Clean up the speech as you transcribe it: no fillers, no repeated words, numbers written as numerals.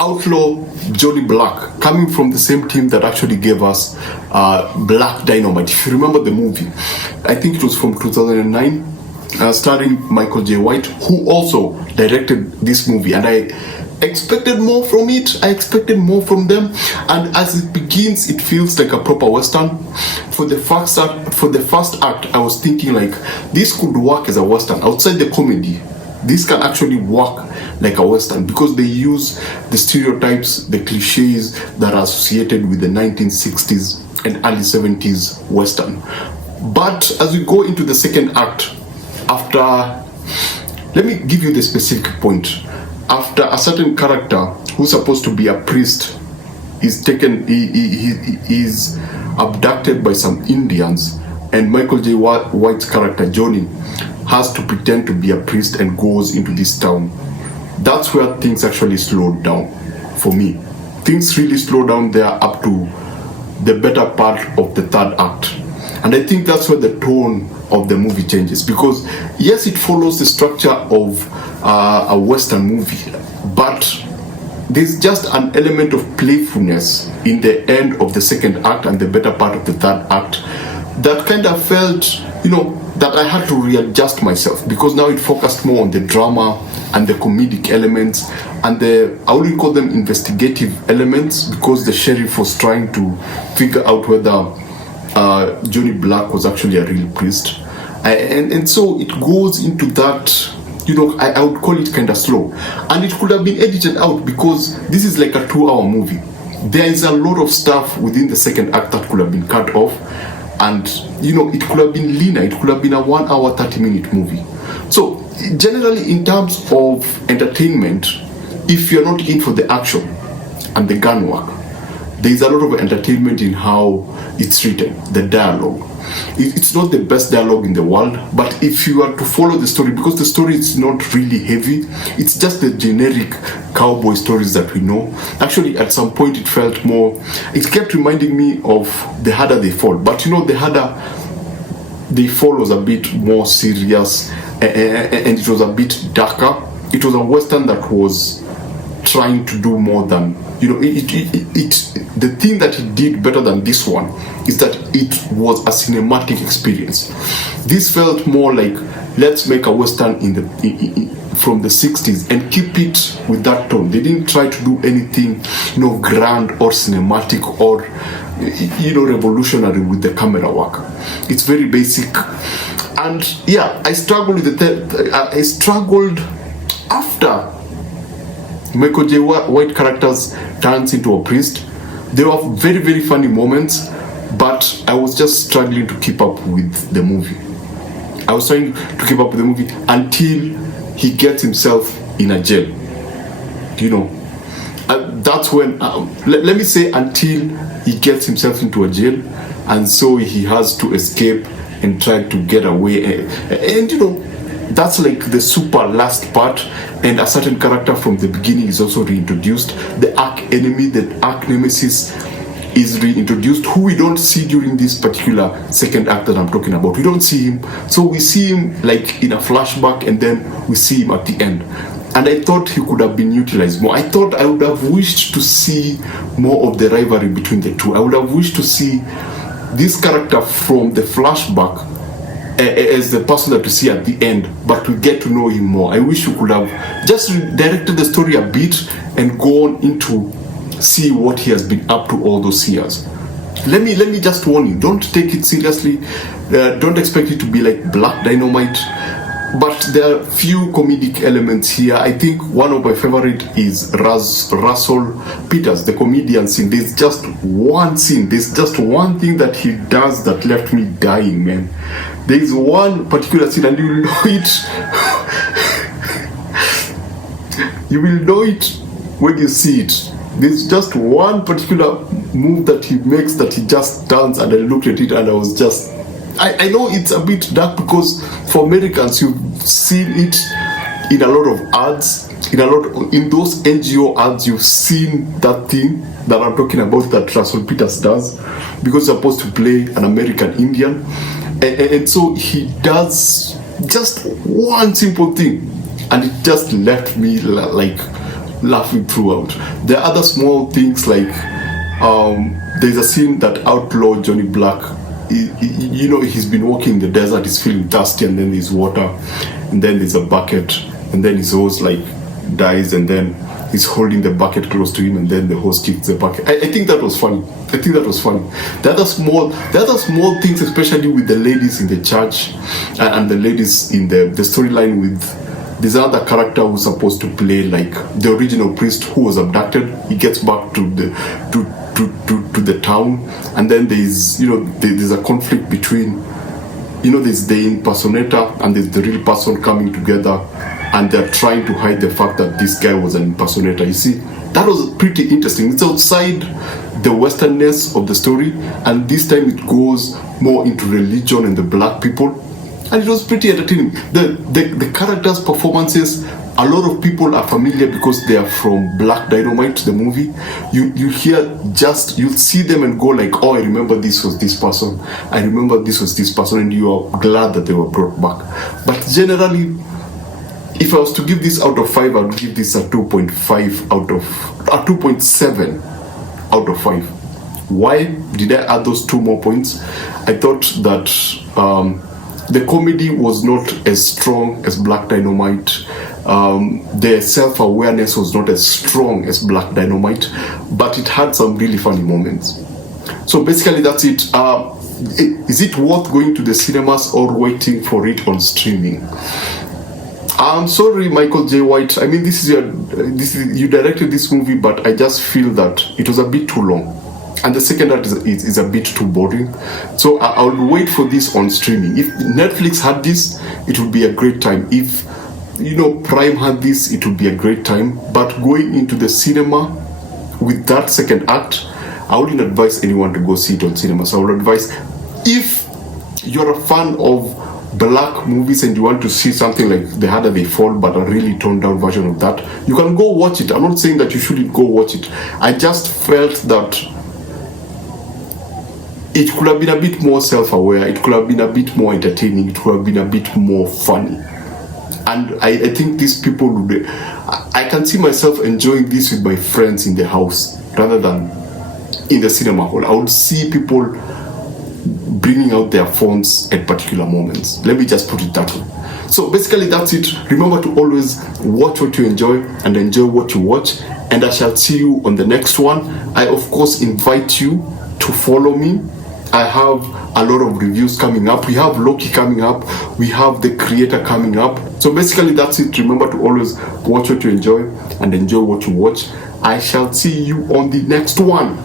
Outlaw Johnny Black, coming from the same team that actually gave us Black Dynamite. If you remember the movie, I think it was from 2009, starring Michael J. White, who also directed this movie. And I expected more from it. I expected more from them. And as it begins, it feels like a proper Western. For the first act, I was thinking like, this could work as a Western. Outside the comedy, this can actually work like a Western, because they use the stereotypes, the cliches that are associated with the 1960s and early 70s Western. But as we go into the second act, let me give you the specific point. After a certain character who's supposed to be a priest is taken, he is abducted by some Indians, and Michael J. White's character Johnny has to pretend to be a priest and goes into this town. That's where things actually slowed down for me. Things really slowed down there up to the better part of the third act. And I think that's where the tone of the movie changes, because yes, it follows the structure of a Western movie, but there's just an element of playfulness in the end of the second act and the better part of the third act that kind of felt, that I had to readjust myself, because now it focused more on the drama and the comedic elements and I wouldn't call them investigative elements, because the sheriff was trying to figure out whether Johnny Black was actually a real priest. And so it goes into that, I would call it kind of slow. And it could have been edited out, because this is like a 2-hour movie. There is a lot of stuff within the second act that could have been cut off. And, it could have been leaner. It could have been a 1 hour, 30-minute movie. So, generally, in terms of entertainment, if you're not in for the action and the gun work, there's a lot of entertainment in how it's written, the dialogue. It's not the best dialogue in the world, but if you are to follow the story, because the story is not really heavy, it's just the generic cowboy stories that we know. Actually, at some point it felt more, it kept reminding me of The Harder They Fall, but The Harder They Fall was a bit more serious, and it was a bit darker. It was a Western that was trying to do more than, the thing that he did better than this one is that it was a cinematic experience. This felt more like, let's make a Western from the 60s and keep it with that tone. They didn't try to do anything, grand or cinematic or, revolutionary with the camera work. It's very basic. And yeah, I struggled with I struggled after Michael J. White characters turns into a priest. There were very, very funny moments, but I was just struggling to keep up with the movie. I was trying to keep up with the movie until he gets himself in a jail. That's when, let me say, until he gets himself into a jail, and so he has to escape and try to get away. And that's like the super last part, and a certain character from the beginning is also reintroduced. The arch enemy, the arch nemesis is reintroduced, who we don't see during this particular second act that I'm talking about. We don't see him. So we see him like in a flashback, and then we see him at the end. And I thought he could have been utilized more. I thought I would have wished to see more of the rivalry between the two. I would have wished to see this character from the flashback as the person that we see at the end, but we get to know him more. I wish we could have just redirected the story a bit and gone into see what he has been up to all those years. Let me just warn you, don't take it seriously. Don't expect it to be like Black Dynamite, but there are few comedic elements here. I think one of my favorite is Russell Peters, the comedian scene. There's just one scene, there's just one thing that he does that left me dying, man. There's one particular scene, and you will know it. You will know it when you see it. There's just one particular move that he makes that he just does, and I looked at it and I was just, I know it's a bit dark, because for Americans you've seen it in a lot of ads, in those NGO ads you've seen that thing that I'm talking about that Russell Peters does, because he's supposed to play an American Indian, and so he does just one simple thing, and it just left me like laughing throughout. There are other small things like there's a scene that Outlaw Johnny Black, he's been walking in the desert, he's feeling thirsty, and then there's water, and then there's a bucket, and then his horse like dies, and then he's holding the bucket close to him, and then the horse kicks the bucket. I think that was funny. The other small things, especially with the ladies in the church and the ladies in the storyline with there's another character who's supposed to play like the original priest who was abducted. He gets back to the town, and then there's a conflict between there's the impersonator and there's the real person coming together, and they're trying to hide the fact that this guy was an impersonator. You see, that was pretty interesting. It's outside the westernness of the story, and this time it goes more into religion and the black people, and it was pretty entertaining. The characters' performances, a lot of people are familiar because they are from Black Dynamite, the movie. You see them and go like, oh, I remember this was this person, I remember this was this person, and you are glad that they were brought back. But generally, if I was to give this out of 5, I would give this a 2.5 out of a 2.7 out of 5. Why did I add those 2 more points? I thought that the comedy was not as strong as Black Dynamite. The self-awareness was not as strong as Black Dynamite, but it had some really funny moments. So basically that's it. Is it worth going to the cinemas or waiting for it on streaming? I'm sorry, Michael J. White. I mean, you directed this movie, but I just feel that it was a bit too long, and the second act is a bit too boring. So I would wait for this on streaming. If Netflix had this, it would be a great time. If Prime had this, it would be a great time. But going into the cinema with that second act, I wouldn't advise anyone to go see it on cinema. So I would advise, if you're a fan of black movies and you want to see something like The Harder They Fall, but a really toned down version of that, you can go watch it. I'm not saying that you shouldn't go watch it. I just felt that it could have been a bit more self-aware, it could have been a bit more entertaining, it could have been a bit more funny. And I think these people would be, I can see myself enjoying this with my friends in the house rather than in the cinema hall. I would see people bringing out their phones at particular moments. Let me just put it that way. So basically that's it. Remember to always watch what you enjoy and enjoy what you watch, and I shall see you on the next one. I of course invite you to follow me. I have a lot of reviews coming up. We have Loki coming up. We have The Creator coming up. So basically that's it. Remember to always watch what you enjoy and enjoy what you watch. I shall see you on the next one.